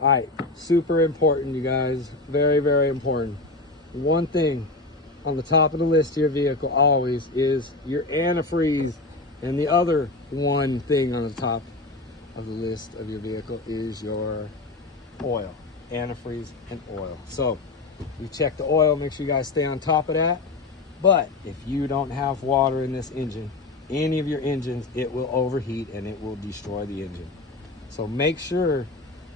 All right, super important, you guys. Very, very important. One thing on the top of the list of your vehicle always is your antifreeze. And the other one thing on the top of the list of your vehicle is your oil, antifreeze and oil. So you check the oil, make sure you guys stay on top of that. But if you don't have water in this engine, any of your engines, it will overheat and it will destroy the engine. So make sure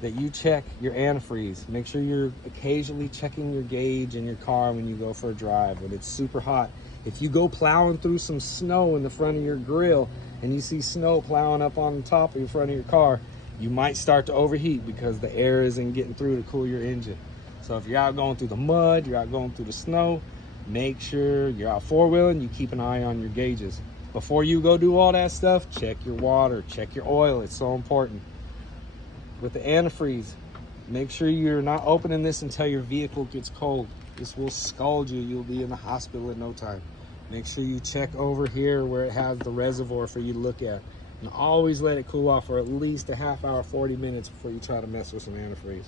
that you check your antifreeze. Make sure you're occasionally checking your gauge in your car when you go for a drive, when it's super hot. If you go plowing through some snow in the front of your grill and you see snow plowing up on the top of your front of your car, you might start to overheat because the air isn't getting through to cool your engine. So if you're out going through the mud, you're out going through the snow, make sure you're out four-wheeling, you keep an eye on your gauges. Before you go do all that stuff, check your water, check your oil. It's so important. With the antifreeze, make sure you're not opening this until your vehicle gets cold. This will scald you. You'll be in the hospital in no time. Make sure you check over here where it has the reservoir for you to look at. And always let it cool off for at least a half hour, 40 minutes before you try to mess with some antifreeze.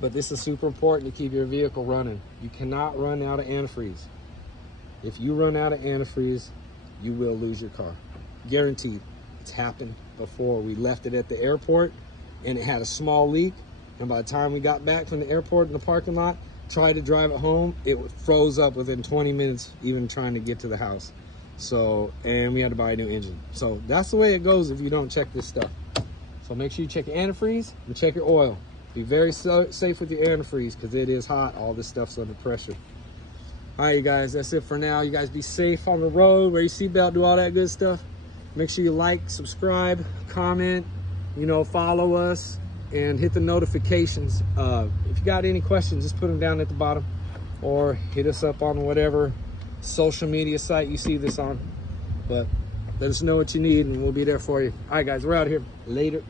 But this is super important to keep your vehicle running. You cannot run out of antifreeze. If you run out of antifreeze, you will lose your car. Guaranteed. It's happened before. We left it at the airport and it had a small leak, and by the time we got back from the airport in the parking lot, tried to drive it home, it froze up within 20 minutes even trying to get to the house. So, and we had to buy a new engine. So that's the way it goes if you don't check this stuff. So make sure you check your antifreeze and check your oil. Be very safe with your antifreeze because it is hot. All this stuff's under pressure. All right, you guys, that's it for now. You guys be safe on the road, wear your seatbelt, do all that good stuff. Make sure you like, subscribe, comment, follow us, and hit the notifications. If you got any questions, just put them down at the bottom or hit us up on whatever social media site you see this on. But let us know what you need and we'll be there for you. All right, guys, we're out of here. Later.